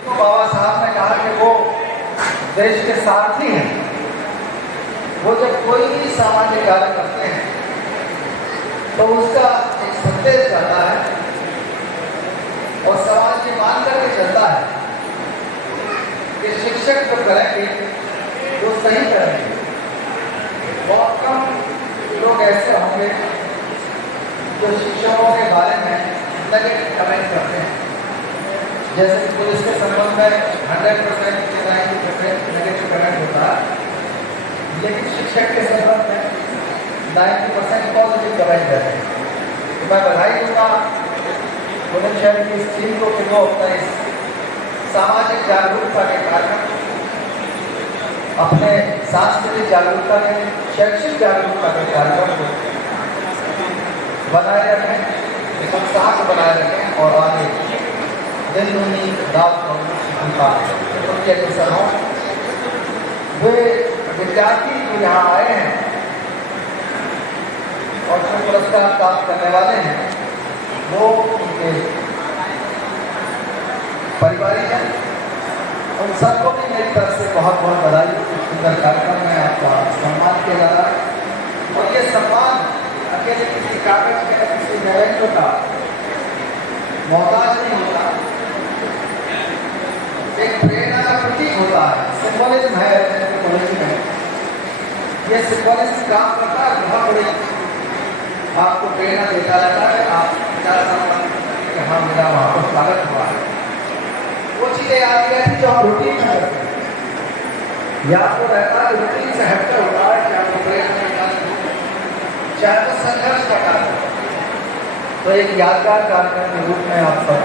तो बाबा साहब ने कहा कि वो देश के सारथी हैं। वो जब कोई भी सामान्य कार्य करते हैं तो उसका एक संदेश जाता है और समाज की मान करके चलता है कि शिक्षक जो करेंगे वो सही करेंगे। बहुत कम लोग ऐसे होंगे जो शिक्षकों के बारे में नेगेटिव कमेंट करते हैं। जैसे कि पुलिस के संबंध में 100% या 90% नेगेटिव कमेंट होता है, लेकिन शिक्षक के संबंध में 90% पॉजिटिव कमेंट रहते हैं। तो मैं बधाई दूंगा बुलंदशहर की इस टीम को कि वो अपना इस सामाजिक जागरूकता के कार्यक्रम, अपने सांस्कृतिक जागरूकता के, शैक्षिक जागरूकता के कार्यक्रम को बनाए रखें, इस उत्साह को बनाए रखें और आगे दिन दूनी रात उनके अग्रसर हों। वे विद्यार्थी जो यहाँ आए हैं और जो पुरस्कार प्राप्त करने वाले हैं वो उनके परिवारिक हैं। उन सबको भी मेरी तरफ से बहुत बहुत बधाई। सुंदर कार्यक्रम में आपका सम्मान किया जा रहा है और ये सम्मान अकेले किसी कागज के किसी नरेंद्र का मोहताज नहीं होता, एक प्रेरणा का प्रतीक होता है, सिंबोलिज्म है कॉलेज में। ये सिंबोलिज्म काम करता है, बहुत बड़ी आपको प्रेरणा देता रहता है। आप कि हाँ मेरा वहाँ पर स्वागत हुआ है, वो चीज़ें याद रहती जो आप रूटीन में करते हैं या आपको रहता है रूटीन से हटकर होता है कि आपको प्रेरणा चाहे तो संघर्ष का कार्य। तो एक यादगार कार्यक्रम के रूप में आप सब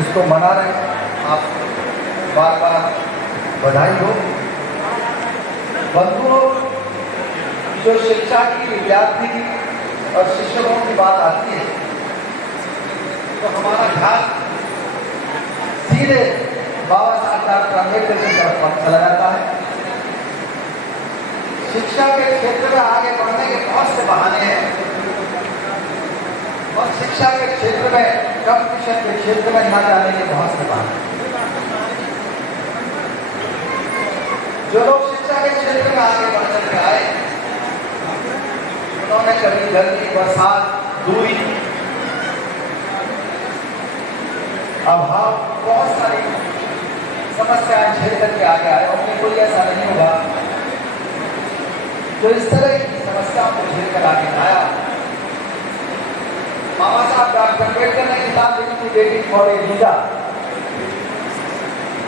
इसको मना रहे हैं। आप बार बार बधाई हो। बंधुओं, जो शिक्षा की, विद्यार्थी और शिक्षकों की बात आती है तो हमारा ध्यान सीधे बाबा साहब डॉक्टर अम्बेडकर की तरफ चला जाता है। शिक्षा के क्षेत्र में आगे बढ़ने के बहुत से बहाने हैं और शिक्षा के क्षेत्र में, कंपटीशन के क्षेत्र में न जाने के बहुत से बहाने। जो लोग शिक्षा के क्षेत्र में आगे बढ़ करके आए उन्होंने कभी गर्मी, बरसात, दूरी, अभाव, बहुत सारी समस्याएं झेल करके आगे आए। उनमें कोई ऐसा नहीं होगा जो इस तरह की समस्याओं को झेल कर आगे आया। बाबा साहब डॉक्टर अम्बेडकर ने किताब लिखी थी वेटिंग फॉर ए वीजा,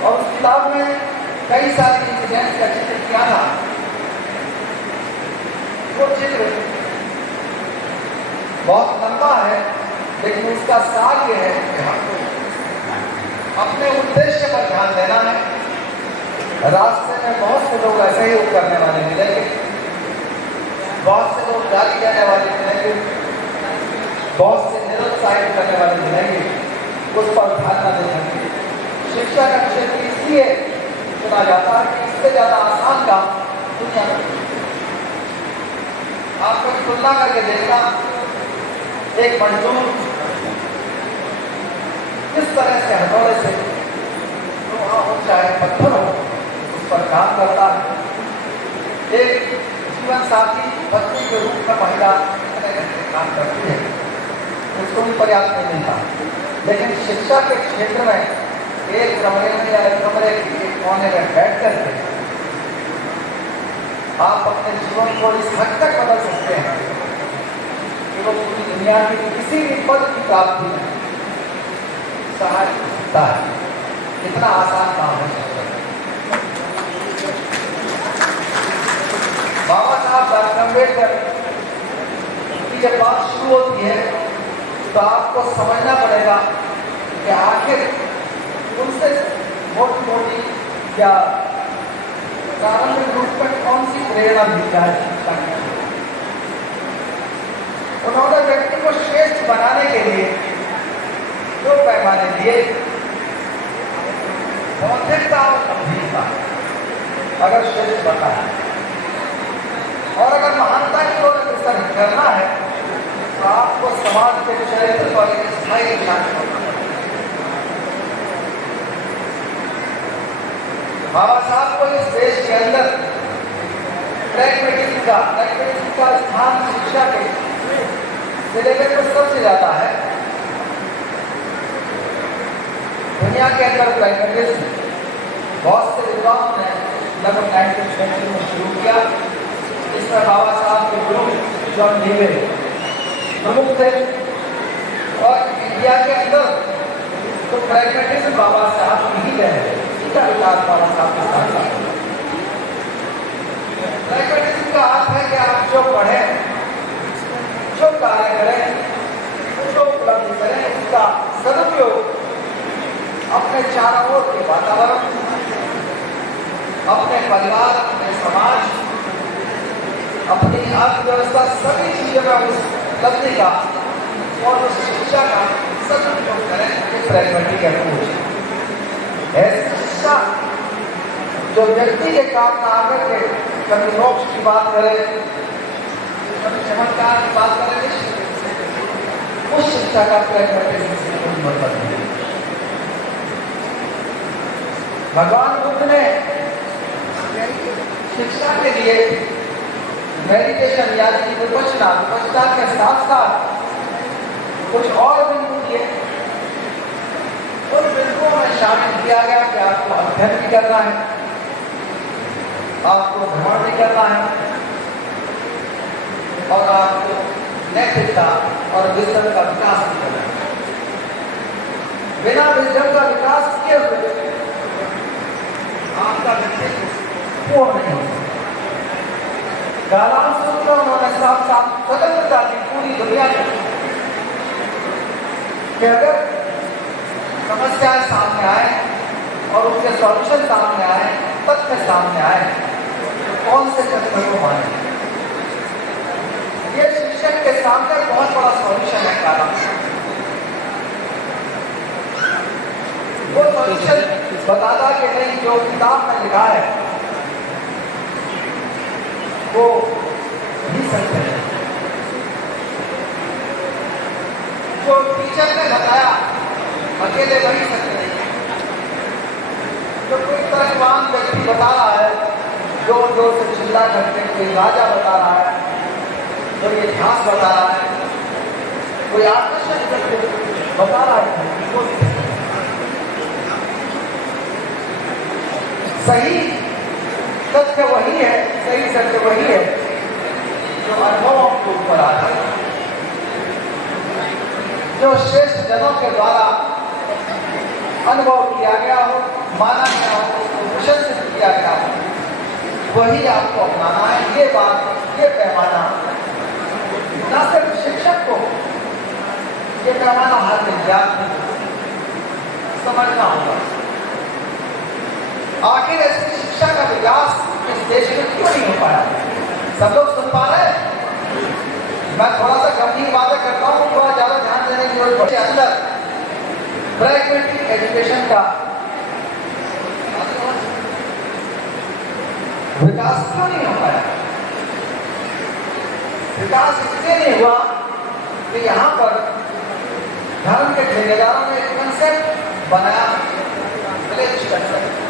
और उस किताब में कई सारी इंसिडेंट्स का जिक्र किया था। वो चित्र बहुत लंबा है, लेकिन उसका सार ये है कि हमको अपने उद्देश्य पर ध्यान देना है। रास्ते में बहुत से लोग ऐसे ही करने वाले मिलेंगे, बहुत से लोग गाली देने वाले मिलेंगे, बहुत से निरुत्साहित करने वाले मिलेंगे, उस पर ध्यान न दे सकेंगे। शिक्षा का क्षेत्र इसलिए चुना जाता है कि इससे ज्यादा आसान काम दुनिया में। आपको तुलना करके देखना, एक मजदूर किस तरह से हथौड़े से लोहा हो चाहे पत्थर हो उस पर काम करता है। एक जीवन साथी पत्नी के रूप में महिला काम करती है, उसको भी पर्याप्त नहीं मिलता। लेकिन शिक्षा के क्षेत्र में एक कमरे में या एक कमरे के एक कोने में बैठ करके आप अपने जीवन को इस हद तक बदल सकते हैं कि वो पूरी दुनिया की किसी भी पद की प्राप्ति में सहायक होता है। इतना आसान काम है। बाबा साहब डॉक्टर अम्बेडकर की जब बात शुरू होती है तो आपको समझना पड़ेगा कि आखिर उनसे मोटी मोटी या प्रारंभिक रूप में कौन सी प्रेरणा मिलता है। उन्होंने व्यक्ति को श्रेष्ठ बनाने के लिए दो पैमाने दिए, बौद्धिकता और गंभीरता। अगर श्रेष्ठ बनना है और अगर महानता की ओर अग्रसर करना है तो आपको समाज के चरित्र पर एक स्थायी ध्यान करना है। बाबा साहब को इस देश के अंदर प्रैग्मेटिज्म का स्थान शिक्षा के सिलेबस में सबसे ज्यादा है। दुनिया के अंदर प्रैग्मेटिज्म बहुत से विद्वानों ने लगभग 19th सेंचुरी में शुरू किया। इसमें बाबा साहब के गुरु जॉन डीवे प्रमुख थे और इंडिया के अंदर तो प्रैग्मेटिज्म बाबा साहब की ही रहे, इसका विकास बाबा साहब के साथ साथ। प्रैग्मेटिज्म का अर्थ है कि आप जो पढ़ें, जो कार्य करें, जो उपलब्धि करें, उसका सदुपयोग अपने चारों ओर के वातावरण, अपने परिवार, अपने समाज, अपनी अर्थव्यवस्था, सभी चीजों में उस उपलब्धि का और उस शिक्षा का सदुपयोग करें। प्रैग्मेटिक अप्रोच ऐसी शिक्षा जो व्यक्ति के काम में आकर के कभी मोक्ष की बात करे, कभी चमत्कार की बात करे, उस शिक्षा का प्रैग्मेटिज्म से कोई मतलब नहीं। भगवान बुद्ध ने शिक्षा के लिए मेडिटेशन यानी विपश्यना के साथ साथ कुछ और बिंदु दिए। उन बिंदुओं में शामिल किया गया कि आपको अध्ययन भी करना है, आपको भ्रमण भी करना है और आपको नैतिकता और विजडम का विकास भी करना है। बिना विजडम का विकास किए हुए आपका व्यक्तित्व पूर्ण नहीं होता। कालांश सूत्र उन्होंने साफ साफ स्वतंत्रता की पूरी दुनिया में कि अगर समस्याएं सामने आए और उसके सॉल्यूशन सामने आए, तथ्य सामने आए, तो कौन से तथ्य को माने। ये शिक्षक के सामने बहुत बड़ा सॉल्यूशन है कालांश। वो सॉल्यूशन बताता कि नहीं, जो किताब में लिखा है वो ही सत्य है। जो टीचर ने बताया अकेले वही सत्य नहीं है। जो कोई तर्कवान व्यक्ति बता रहा है, जोर जोर से चिल्ला करके कोई राजा बता रहा है, कोई इतिहास बता रहा है, कोई आकर्षण करके बता रहा है, सही सत्य वही है, सही सत्य वही है जो अनुभवों के ऊपर आता है, जो श्रेष्ठ जनों के द्वारा अनुभव किया गया हो, माना गया हो, उसको प्रशंसित किया गया हो, वही आपको अपनाना है। ये बात, ये पैमाना न सिर्फ शिक्षक को, ये पैमाना हर विद्यार्थी समझना होगा। आखिर ऐसी शिक्षा का विकास इस देश में क्यों नहीं हो पाया? सब लोग सुन पा रहे हैं? मैं थोड़ा सा गंभीर बातें करता हूँ, थोड़ा ज्यादा ध्यान देने की जरूरत है। अंदर प्रैग्मेटिक एजुकेशन का विकास क्यों नहीं हो पाया? विकास इसलिए नहीं हुआ कि यहाँ पर धर्म के ठेकेदारों ने एक कंसेप्ट बनाया, विलेज कंसेप्ट।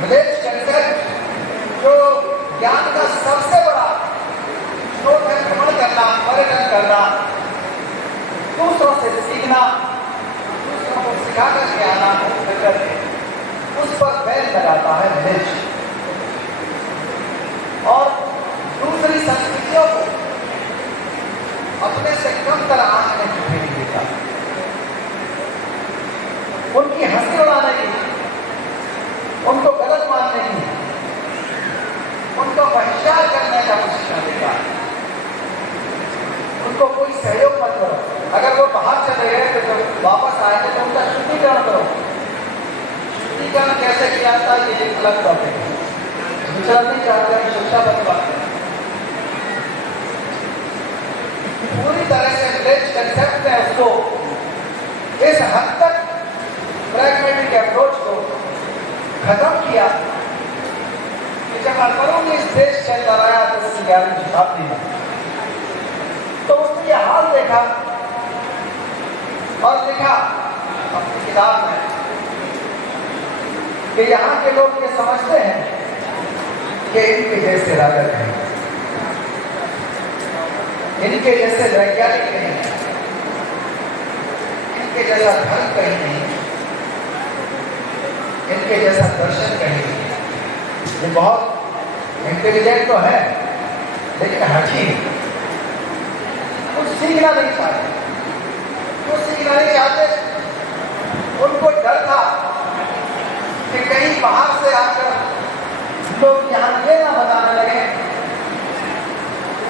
विलेज कंसेप्ट जो ज्ञान का सबसे बड़ा स्रोत है, भ्रमण करना, पर्यटन करना, दूसरों से सीखना, दूसरों को सिखाकर के आना, उस पर बैन लगाता है विलेज। और दूसरी संस्कृतियों को अपने से कम तरह आंकने की नहीं देता, उनकी हंसी उड़ाने की, उनको गलत मानने की, उनको बहिष्कार करने का प्रशिक्षण देता है। उनको कोई सहयोग मत करो। अगर वो बाहर चले गए तो जब वापस आएंगे तो उनका शुद्धिकरण करो। शुद्धिकरण कैसे किया जाता है, ये एक अलग टॉपिक है। विचरण नहीं चाहते हैं, शिक्षा बन पाते हैं। पूरी तरह से विलेज कंसेप्ट में उसको इस हद तक प्रैग्मेटिक अप्रोच को खत्म किया कि जब अकबरों ने इस देश के अंदर आया तो 11वीं शताब्दी में, तो उसने ये हाल देखा और लिखा अपनी किताब में कि यहाँ के लोग ये समझते हैं कि इनके जैसे राजा नहीं, इनके जैसे वैज्ञानिक नहीं, इनके जैसा धर्म कहीं नहीं, इनके जैसा दर्शन कहीं नहीं। ये बहुत इंटेलिजेंट तो है लेकिन हठी कुछ सीखना नहीं चाहते, कुछ सीखना नहीं चाहते। उनको डर था कि कहीं बाहर से आकर लोग यहाँ ये ना बताने लगे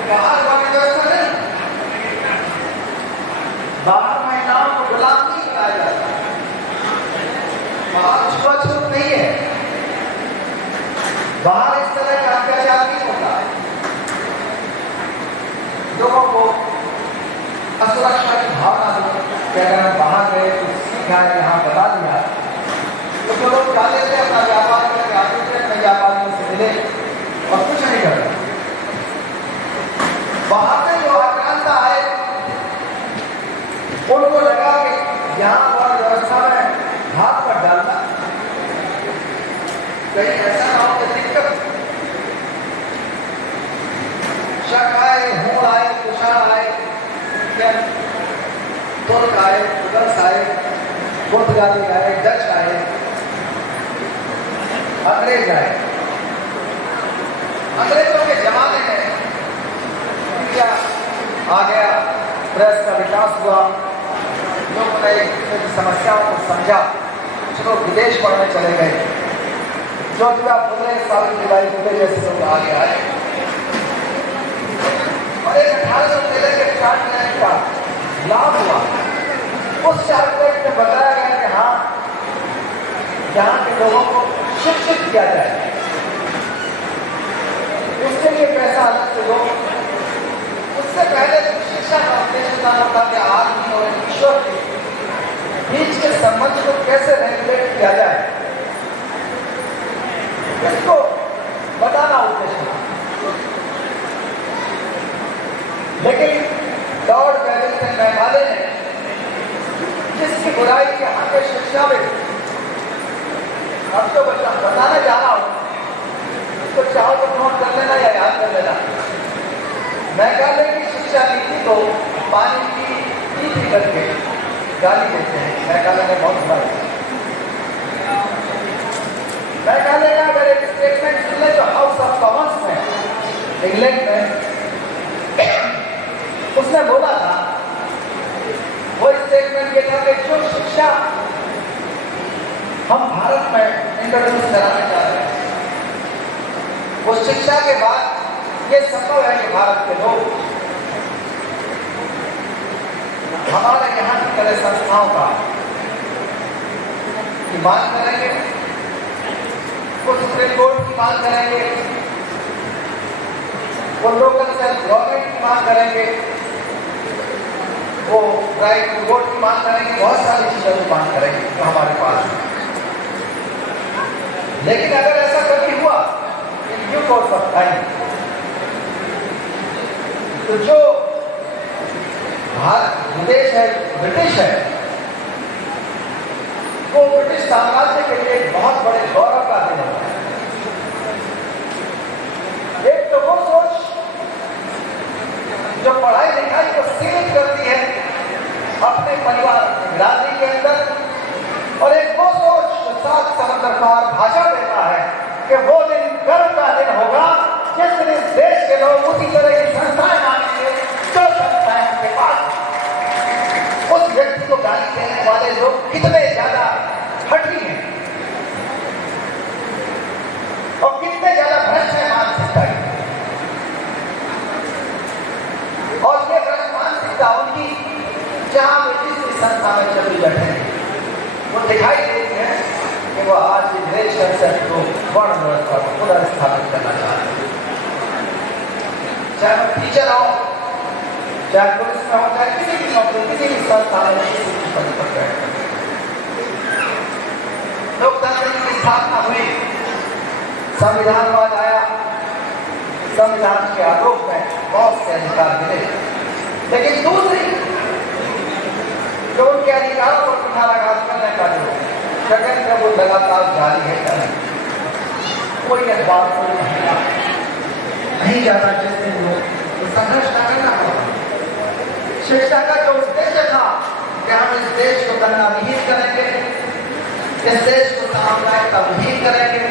बाहर वाली व्यवस्था नहीं, बाहर महिलाओं को गुलाम नहीं बनाया जाता, बाहर छुआछूत नहीं है, बाहर इस तरह का अत्याचार नहीं होता, लोगों को असुरक्षा की भावना हो कि अगर हम बाहर गए तो सीखा है यहाँ बता दिया तो जो लोग चाहते थे अपना व्यापार करके आते थे, अपने व्यापारियों से मिले और कुछ नहीं करते। बाहर से जो आक्रांता आए उनको लगा कि यहाँ और व्यवस्था में हाथ पर डालना कहीं ऐसा ना हो कि दिक्कत शक आए, हूण आए, कुशाण आए, तुर्क आए, तुगलक आए, पुर्तगाली आए, डच आए, अंग्रेज आए। अंग्रेजों के जमाने में इंडिया आ गया, प्रेस का विकास हुआ, लोगों ने समस्याओं को समझा, कुछ लोग विदेश पढ़ने चले गए, ज्योतिबा फुले, सावित्रीबाई फुले जैसे लोग आगे आए और एक 1813 के चार्ट एक्ट का लाभ हुआ। उस चार्ट एक्ट में बताया गया कि हाँ, यहाँ के लोगों को शिक्षित किया जाए, उसके लिए पैसा अलग से दो। उससे पहले शिक्षा का उद्देश्य होता कि आदमी और ईश्वर के बीच के संबंध को कैसे रेगुलेट किया जाए, इसको बताना उद्देश्य था। लेकिन लॉर्ड वेलिंगटन मेघालय ने जिसकी बुराई के यहाँ पे शिक्षा में अब तो बताना चाह रहा हूँ, इसको चाहो तो नोट कर लेना या याद कर लेना। मेघालय की शिक्षा नीति को पानी की नीति करके गाली देते हैं। मेघालय में बहुत बड़ा मेघालय का अगर एक स्टेटमेंट सुन ले जो हाउस ऑफ कॉमन्स में इंग्लैंड में उसने बोला था, वो स्टेटमेंट ये था कि जो शिक्षा हम भारत में इंट्रोड्यूस कराना चाहते हैं, वो शिक्षा के बाद ये संभव है कि भारत के लोग हमारे यहाँ की तरह संस्थाओं का की मांग करेंगे, वो सुप्रीम कोर्ट की मांग करेंगे, वो लोकल सेल्फ गवर्नमेंट की मांग करेंगे, वो राइट टू वोट की मांग करेंगे, बहुत सारी चीजों की मांग करेंगे जो हमारे पास है। लेकिन अगर ऐसा कभी हुआ in due course of time, तो जो भारत विदेश है, ब्रिटिश है, वो ब्रिटिश साम्राज्य के लिए एक बहुत बड़े गौरव का दिन होता है। एक तो वो सोच जो पढ़ाई लिखाई को सीमित करती है अपने परिवार बिरादरी के अंदर, और एक वो सोच जो सात समंदर पार भाषा देता है कि वो दिन गर्व का दिन होगा जिस दिन इस देश के लोग उसी तरह की संस्थाएं मानेंगे जो संस्थाएं के पास। उस व्यक्ति को गाली देने वाले लोग कितने ज्यादा हठी हैं और कितने ज्यादा भ्रष्ट है मानसिकता की। और ये भ्रष्ट मानसिकता उनकी जहां वे जिस भी संस्था में चली बैठे वो दिखाई देती है कि वो आज देश को वर्ण व्यवस्था को पुनर्स्थापित करना चाहते हैं। चाहे वो टीचर हो, चाहे पुलिस में हो, चाहे किसी भी नौकरी, किसी भी संस्था में, किसी भी पद पर बैठे। लोकतंत्र की स्थापना हुई, संविधानवाद आया, संविधान के आरोप में बहुत से अधिकार मिले, लेकिन दूसरी जो उनके अधिकारों को कुठाराघात करने का जो गगन का वो लगातार जारी है करें, कोई अखबार कोई महिला नहीं जाना चाहते लोग, तो संघर्ष न करना पड़ा। शिक्षा का जो उद्देश्य था कि हम इस देश को करना विहीन करेंगे, इस देश को सामुदायिकता विहीन करेंगे,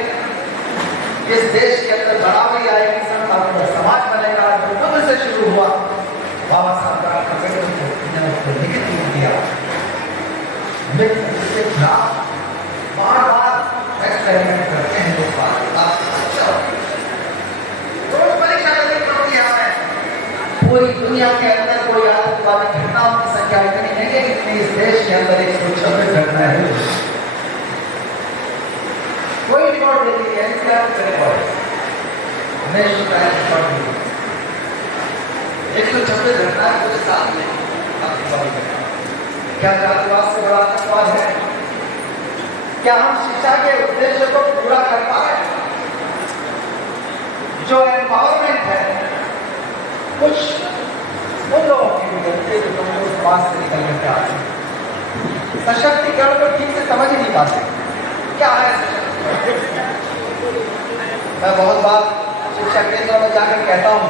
इस देश के अंदर बढ़ावी आएगी, समाज बनेगा, जो खुद से शुरू हुआ। बाबा साहब का लिखित रूप दिया, इसके खिलाफ बार बार एक्सपेरिमेंट करते हैं लोग। रोज परीक्षा करनी पड़ती है हमें। पूरी दुनिया के अंदर कोई आतंकवादी घटनाओं की संख्या इतनी नहीं है जितनी इस देश के अंदर 126 घटना है। कोई रिकॉर्ड नहीं है, इसके रिकॉर्ड 126 घटना पूरे साल में। क्या जातिवाद से बड़ा आतंकवाद है? क्या हम शिक्षा के उद्देश्य को पूरा कर पाए? जो एम्पावरमेंट है, कुछ उन लोगों की भी गलती है जो कमजोर समाज से निकल करके आते हैं। सशक्तिकरण को ठीक से समझ ही नहीं पाते क्या है सशक्तिकरण। मैं बहुत बार शिक्षा केंद्रों में जाकर कहता हूँ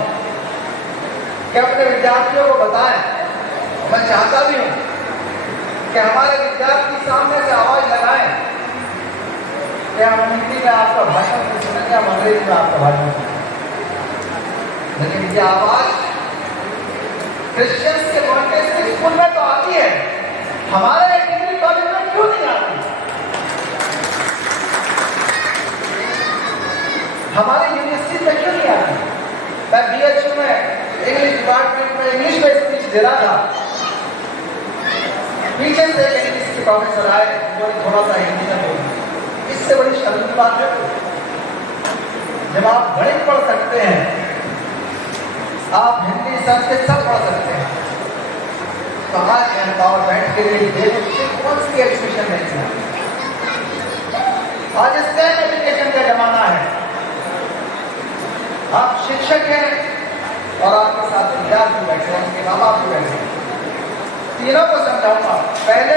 कि अपने विद्यार्थियों को बताएं, मैं चाहता भी हूँ कि हमारे विद्यार्थी सामने से आवाज लगाएं कि हम हिंदी में आपका भाषण नहीं सुनेंगे, हम अंग्रेजी में आपका भाषण सुनेंगे, लेकिन ये आवाज क्रिश्चियंस के मॉन्टेसरी स्कूल में तो आती है, हमारे डिग्री कॉलेज में क्यों नहीं आती? हमारी यूनिवर्सिटी में क्यों नहीं आती? मैं BHU में इंग्लिश डिपार्टमेंट में इंग्लिश में स्पीच दे रहा था, पीछे से इंग्लिश के प्रोफेसर आए, उन्होंने थोड़ा सा हिंदी में बोला। इससे बड़ी शर्म की बात है? जब आप गणित पढ़ सकते हैं, आप हिंदी संस्कृत सब पढ़ सकते हैं, तो आज एम्पावरमेंट के लिए कौन सी एजुकेशन नहीं है? आज स्टेम एजुकेशन का जमाना है। आप शिक्षक हैं और आपके साथ विद्यार्थी बैठे हैं, उनके माँ बाप भी बैठे हैं, तीनों को समझाऊंगा। पहले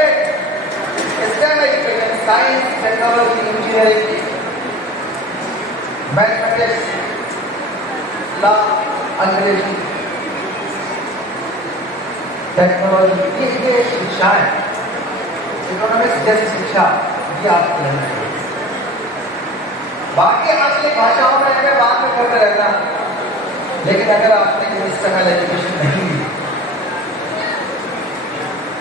stem education, science, technology, engineering, mathematics, law, अंग्रेजी, टेक्नोलॉजी, ये शिक्षाएं, इकोनॉमिक्स जैसी शिक्षा ये आपको लेना है। बाकी आंचलिक भाषाओं में अगर बाद में करते रहना, लेकिन अगर आपने इंस्ट्रूमेंटल एजुकेशन नहीं ली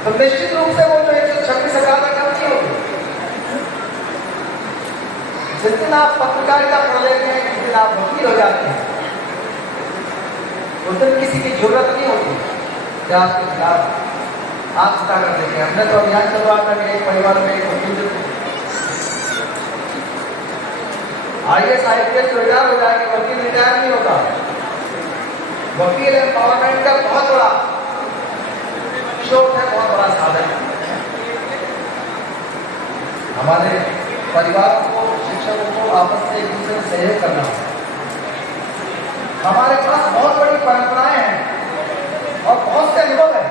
तो निश्चित रूप से वो जो 126 ज्यादा करती होगी। जिस दिन आप पत्रकारिता पढ़ लेते हैं, जिस दिन आप वकील हो जाते हैं, उस दिन किसी की जरूरत नहीं होती कि आपके खिलाफ आप सता कर देखें। हमने तो अभियान चलवा कर एक परिवार में एक वकील IAS IPS रिटायर हो जाएंगे, वकील रिटायर नहीं होता। वकील एम्पावरमेंट का बहुत बड़ा शोध है, बहुत बड़ा साधन है। हमारे परिवारों को, शिक्षकों को आपस में एक दूसरे में सहयोग करना होगा। हमारे पास बहुत बड़ी परंपराएं हैं और बहुत से अनुभव है।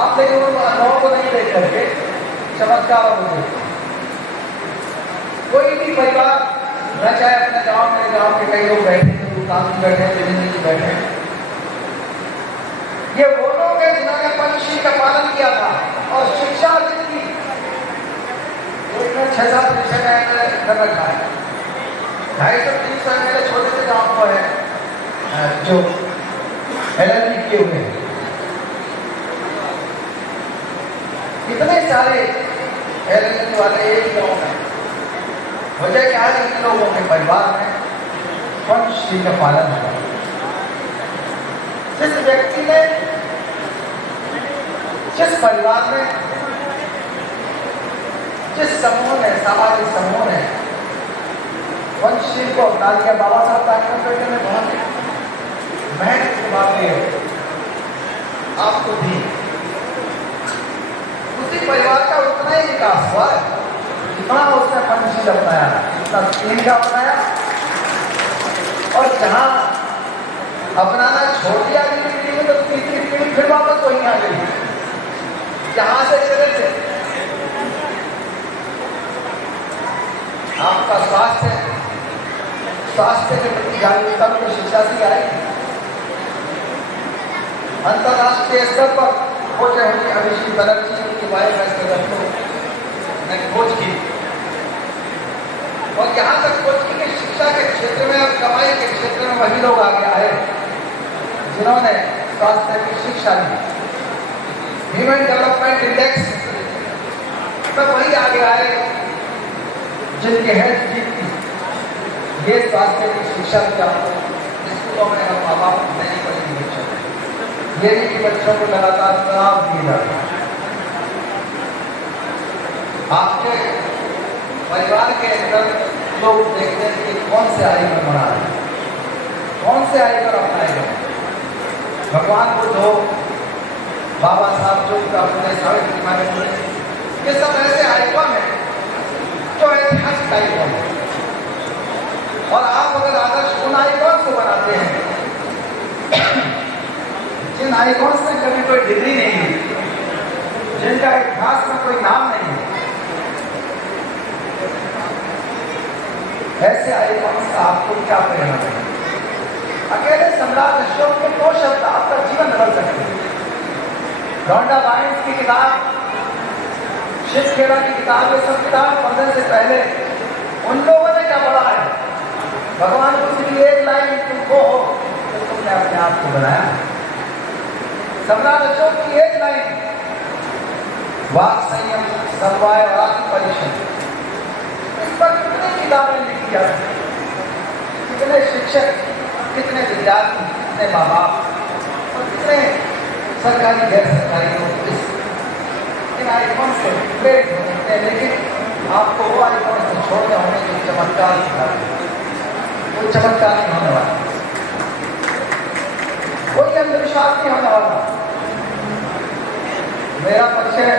आप लेकिन उन अनुभवों को नहीं देख करके चमत्कार और कोई भी परिवार, मैं चाहे अपने गांव के कई लोग बैठे हैं, दुकान में बैठे हैं, बिजनेस में बैठे हैं, ये वो लोग हैं जिन्होंने पंचशील का पालन किया था और शिक्षा अर्जित की। 6-7 विषय में कर रखा है। 250-300 मेरे छोटे से गाँव को है जो LLB किए हुए हैं। इतने सारे LLB वाले एक गाँव में वजह क्या है? इन लोगों के परिवार में पंचशील का पालन हुआ। जिस व्यक्ति ने, जिस परिवार में, जिस समूह ने, सामाजिक समूह ने पंचशील को अपना लिया, बाबा साहब डॉक्टर ने बहुत महत्वपूर्ण बात है आपको दी, उसी परिवार का उतना ही विकास हुआ है जितना उसने पंचशील अपनाया, जितना तीन का अपनाया। और जहां अपनाना छोड़ दिया अगली पीढ़ी में, तो तीसरी पीढ़ी फिर वापस वहीं आ गई जहां से चले थे। स्वास्थ्य के प्रति जागरूकता तो शिक्षा से आएगी। अंतरराष्ट्रीय स्तर पर खोजें होंगी, अभिषेक बनर्जी के बारे में ने खोज की, और यहाँ तक खोज की कि शिक्षा के क्षेत्र में और कमाई के क्षेत्र में वही लोग आगे आए जिन्होंने स्वास्थ्य की शिक्षा ली। ह्यूमन डेवलपमेंट इंडेक्स में वही आगे आए जिनके हेल्थ की ये स्वास्थ्य की शिक्षा भी आपको स्कूलों में हम माँ बाप नहीं पढ़ेंगे बच्चों को, ये नहीं कि बच्चों को लगातार तनाव दिए जाते हैं। आपके परिवार के अंदर लोग देखते हैं कि कौन से आयु पर मना रहे हैं, कौन से आयु पर अपनाएगा। भगवान बुद्ध हो, बाबा साहब जो अपने सावित्रीबाई फुले, ये सब ऐसे आइकॉन हैं जो ऐतिहासिक आइकॉन है। और आप अगर आदर्श उन आइकॉन को बनाते हैं जिन आइकॉन में कभी कोई डिग्री नहीं है, जिनका इतिहास में कोई नाम नहीं है, ऐसे आइकॉन से आपको क्या प्रेरणा है। अकेले सम्राट अशोक के 2 शब्द आपका जीवन बदल सकते हैं। रोंडा बाइंस की किताब, शिव खेरा की किताब, ये सब किताब पढ़ने से पहले उन लोगों ने क्या पढ़ा है। भगवान बुद्ध की एक लाइन तुमको हो तो तुमने अपने आप को बनाया। सम्राट अशोक की एक लाइन, वाक संयम, समवाय और आत्म परिश्रम, इस पर कितने किताबें लिखी जाती हैं, कितने शिक्षक, कितने विद्यार्थी, कितने माँ बाप और कितने सरकारी गैर सरकारी लोग इन आइकॉन से प्रेरित होते हैं। लेकिन आपको वो आइकॉन से छोड़ने होने जो चमत्कार सिखाते हैं, वो चमत्कार नहीं होने वाला, कोई अंधविश्वास नहीं होने वाला। मेरा परिचय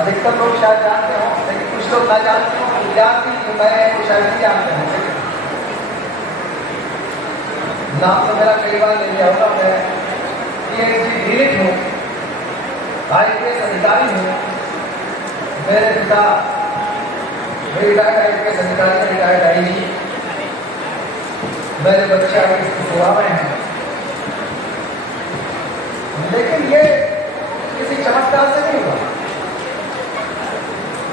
अधिकतर लोग शायद जानते हो, लेकिन कुछ लोग ना जानते हो, विद्यार्थी जो मैं वो शायद नहीं जानते हैं। नाम तो मेरा कई बार ले लिया होगा। मैं PhD ग्रेजुएट हूँ, IPS अधिकारी हूँ। मेरे पिता रिटायर्ड IPS अधिकारी, रिटायर्ड IG। मेरे बच्चे अभी इसकी सेवा में हैं। लेकिन ये किसी चमत्कार से नहीं हुआ।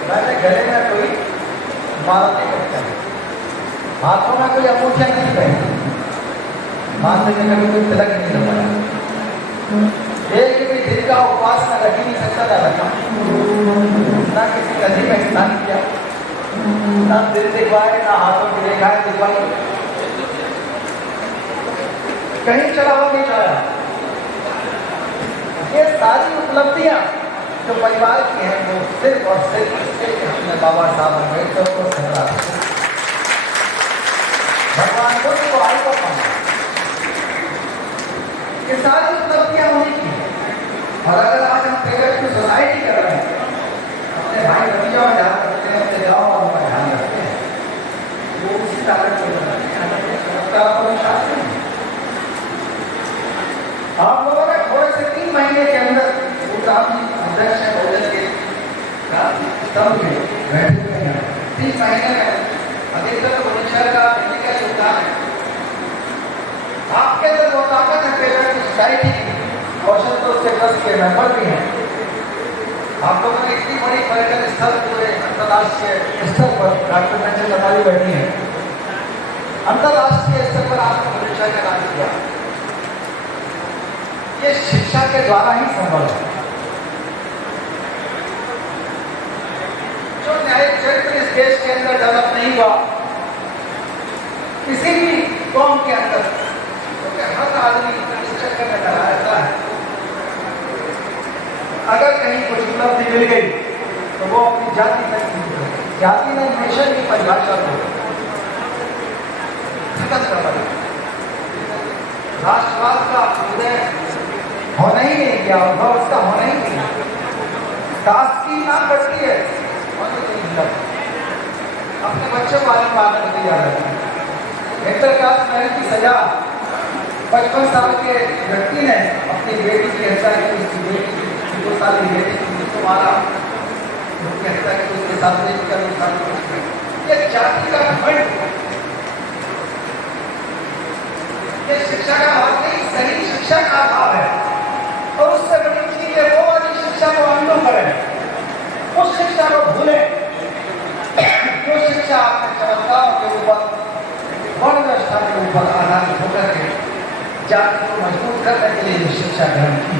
मैंने गले में कोई माला नहीं रखा, हाथों में कोई अंगूठियां नहीं पहनी, माथे में कभी कोई तिलक नहीं लगाया, एक भी दिन का उपवास न रख नहीं सकता था रखा, ना किसी नदी में स्नान किया, ना दिल दिखवाए, ना हाथों की रेखाएं दिखवाई, कहीं चढ़ावा नहीं चढ़ाया। ये सारी उपलब्धियां जो परिवार की हैं वो सिर्फ और सिर्फ इसलिए कि हमने बाबा साहब अम्बेडकर को सहरा, भगवान बुद्ध को आइकॉन माना। ये सारी उपलब्धियां उन्हीं की हैं। और अगर आज हम पेरेंट्स की सोसाइटी कर रहे हैं, अपने भाई भतीजों में ध्यान रखते हैं, अपने गाँव वालों का ध्यान रखते हैं, वो उसी कारण से चमत्कार को विश्वास नहीं। आप लोगों ने थोड़े से 3 महीने के अंदर अध्यक्ष है बहुजन के स्तंभ में बैठे हुए हैं। 3 महीने में अधिकतर भुवनेश्वर का मेडिकल योगदान है। आपके अंदर वो ताकत है पेरेंट सोसाइटी की, कौशल तो उसके ट्रस्ट के मेंबर भी हैं। आप लोगों ने इतनी बड़ी पर्यटन स्थल पूरे अंतर्राष्ट्रीय स्तर पर डॉक्टर मंजर लताली बैठी है, अंतर्राष्ट्रीय स्तर पर आपने भुवनेश्वर का नाम किया। ये शिक्षा के द्वारा ही संभव है। जो न्यायिक चरित्र इस देश के अंदर डेवलप नहीं हुआ, किसी भी कौम के अंदर, क्योंकि हर आदमी इस चक्कर में लगा रहता है। अगर कहीं कुछ उपलब्धि मिल गई तो वो अपनी जाति तक सीमित, जाति ने नेशन की परिभाषा को खत्म कर दिया। राष्ट्रवाद का उदय होना ही नहीं किया, अनुभव उसका होना ही नहीं। कास्ट की ना करती है अपने बच्चों को आगे बात करती जा रही है। इंटरकास्ट मैरिज की सजा 55 साल के व्यक्ति ने अपनी बेटी की हत्या की, उसकी बेटी की 2 साल की बेटी की उसको मारा, उसकी हत्या की, उसके साथ ये जाति का घमंड ये शिक्षा का अभाव नहीं, सही शिक्षा का अभाव है। और उससे बड़ी चीज है वो वाली शिक्षा को अंडो करें, उस शिक्षा को भूलें जो शिक्षा आपने चमत्कारों के ऊपर, वर्ण व्यवस्था के ऊपर आधारित होकर के जाति को मजबूत करने के लिए जो शिक्षा ग्रहण की,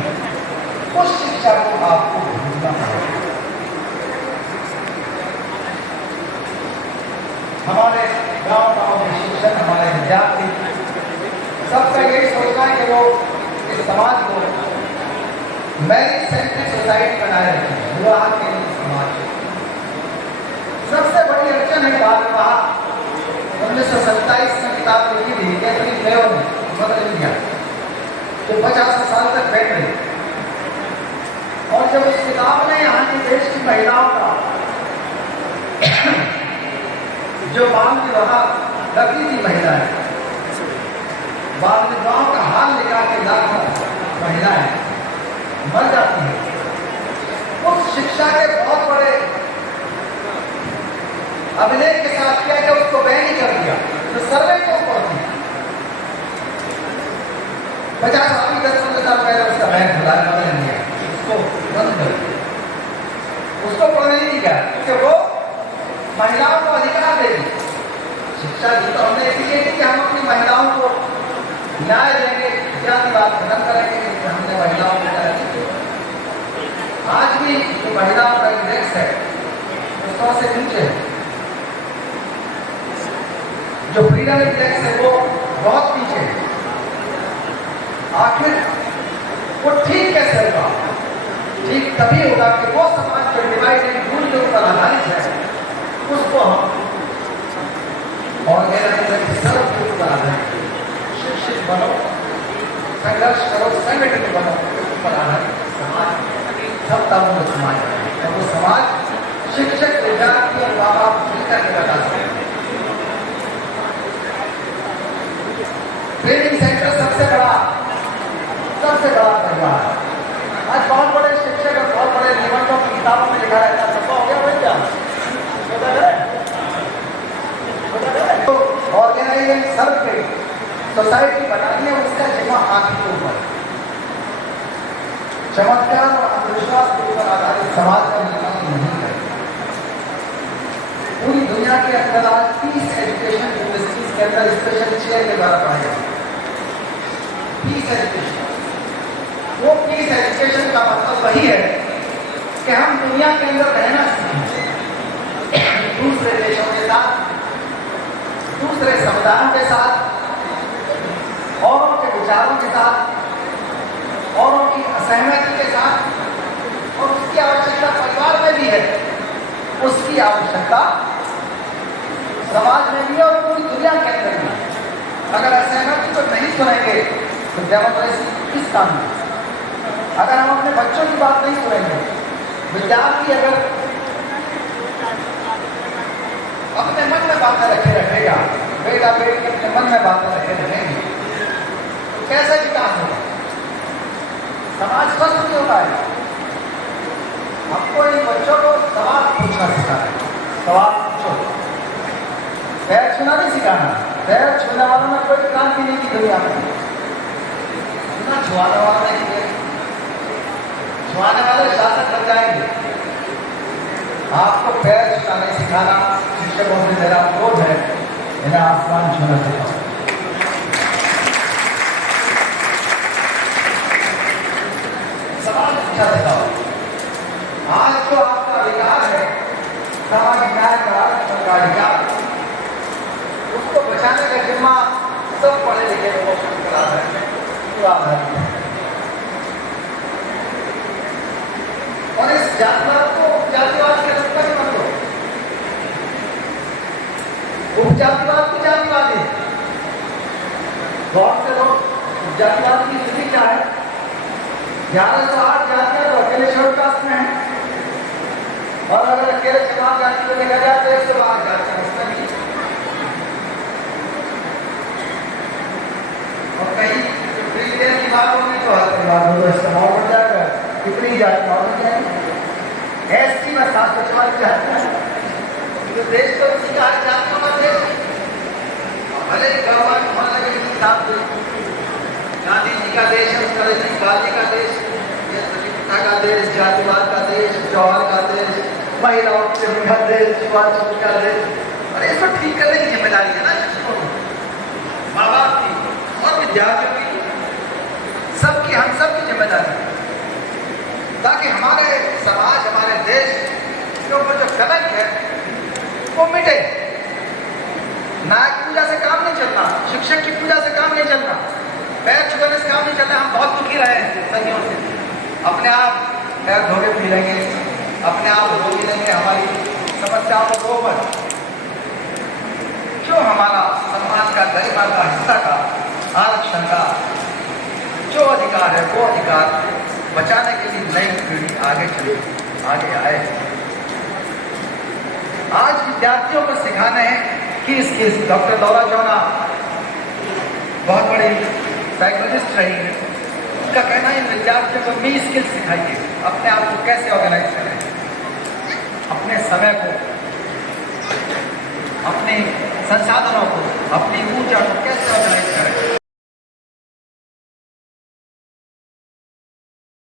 उस शिक्षा को आपको भूलना पड़ेगा। हमारे गांव में शिक्षक, हमारे विद्यार्थी सबका यही सोचना है कि वो इस समाज को मैरिज सेंट्रिक सोसाइटी बनाए रखें, विवाह के लिए समाज। सबसे बड़ी अड़चन है बाल विवाह। 1927 में किताब लिखी थी कैथरीन मेयो ने, मदर इंडिया, जो 50 साल तक बैठ रही। और जब उस किताब ने यहाँ की देश की महिलाओं का जो बाल विवाह करती थी महिलाएं, बाल विवाह का हाल लिखा के लाखों महिलाएं मर जाती है, उस शिक्षा के बहुत बड़े अभिनय के साथ किया कि उसको बैन ही कर दिया। तो सर्वे क्यों पढ़ती 50 साल 10 साल पहले उसका बैन खुला बदल दिया, उसको बंद कर दिया, उसको पढ़ने नहीं दिया क्योंकि वो महिलाओं को अधिकार देगी। शिक्षा दी तो हमने इसलिए कि हम अपनी महिलाओं को न्याय देंगे, जातिवाद खत्म करेंगे, हमने महिलाओं को न्याय दिया। आज भी जो महिलाओं का इंडेक्स है 100 से नीचे है, जो फ्रीडम इंडेक्स है वो बहुत नीचे है। आखिर वो ठीक कैसे होगा? ठीक तभी होगा कि वो समाज जो डिवाइड एंड रूल के ऊपर आधारित है उसको हम शिक्षित बनो, संघर्ष करो, संगठित बनो, ऊपर आधारित समाज सब तब समाज है। वो समाज शिक्षक, विद्यार्थी और माँ बाप मिलकर के बता सकते। ट्रेनिंग सेंटर सबसे बड़ा परिवार। आज बहुत बड़े शिक्षक और बहुत बड़े निबंधों की किताबों में लिखा रहता है, सबका हो गया भाई क्या ऑर्गेनाइजेशन सर्व सोसाइटी बनानी है, उसका जिम्मा आखिर के ऊपर। चमत्कार और अंधविश्वास के ऊपर आधारित समाज का निर्माण नहीं है। पूरी दुनिया के अंदर आज पीस एजुकेशन यूनिवर्सिटीज के अंदर स्पेशल चेयर के द्वारा पढ़ाई जाती है। पीस एजुकेशन, वो पीस एजुकेशन का मतलब वही है कि हम दुनिया के अंदर रहना सीखें, दूसरे देशों के साथ, दूसरे समुदायों के साथ, औरों के विचारों के साथ, औरों की असहमति के साथ। और उसकी आवश्यकता परिवार में भी है, उसकी आवश्यकता समाज में भी है और पूरी दुनिया के अंदर भी। अगर असहमति को नहीं सुनेंगे तो डेमोक्रेसी किस काम में? अगर हम अपने बच्चों की बात नहीं सुनेंगे, विद्यार्थी अगर अपने मन में बातें रखेगा, बेटा बेटी अपने मन में बातें रखेंगे, तो कैसे विकास होगा? समाज स्वस्थ नहीं होता है। हमको इन बच्चों को सवाल पूछना सिखाना है, सवाल पूछो, पैर छूना नहीं सिखाना। पैर छूने वालों में कोई क्रांति नहीं की दुनिया में, ना छुआने वाला नहीं है। छुआने वाले शासक बन जाएंगे। आपको पैर छूना नहीं सिखाना। शिक्षकों से मेरा अनुरोध है, इन्हें आसमान छूना सिखाओ। सवाल पूछा सिखाओ। आज जो आपका विकार है, सामाजिक न्याय का अधिकार, उसको बचाने का जिम्मा सब पढ़े लिखे लोगों को करा है। और इस जातिवाद को जातिवाद के रूप में मत लो। उपजातिवाद की जातिवाद है। गौर से लोग जातिवाद की स्थिति क्या है? 1108 जातियां तो अकेले शेड्यूल कास्ट में है, और अगर अकेले समाज जाति को देखा जाए तो 112 जातियां उसमें भी। और कहीं की बात होगी तो हर परिवार में इस्तेमाल हो जाएगा, कितनी जातियां हो जाएंगी। एसटी में 744 जातियां, तो देश तो उसी का जातियों का देश। भले गवर्नमेंट मान लगे गांधी जी का देश है, उसका देश गांधी का देश, ये प्रतिष्ठा का देश, जातिवाद का देश, जौहर का देश, महिलाओं का देश, स्वास्थ्य का देश। और इसको ठीक करने की जिम्मेदारी है ना शिक्षकों की, माँ बाप की और विद्यार्थियों की, सबकी, हम सबकी जिम्मेदारी है, ताकि हमारे समाज, हमारे देश के ऊपर जो कलंक है वो मिटे। नायक पूजा से काम नहीं चलना, शिक्षक की पूजा से काम नहीं चलना, पैर छुने से काम नहीं चलना। हम बहुत दुखी रहे हैं सदियों से, अपने आप पैर धो के पी लेंगे, अपने आप धो पी लेंगे, हमारी समस्याओं को ऊपर जो हमारा सम्मान का, गरिमा का, हिस्सा का, आरक्षण का जो अधिकार है वो अधिकार बचाने के लिए नई पीढ़ी आगे चले, आगे आए। आज विद्यार्थियों को सिखाना है कि डॉक्टर लौरा जौना बहुत बड़ी साइकोलॉजिस्ट रही है, उनका कहना है विद्यार्थियों को 20 स्किल्स सिखाइए, अपने आप को कैसे ऑर्गेनाइज करें, अपने समय को, अपने संसाधनों को, अपनी ऊर्जा को कैसे ऑर्गेनाइज करें,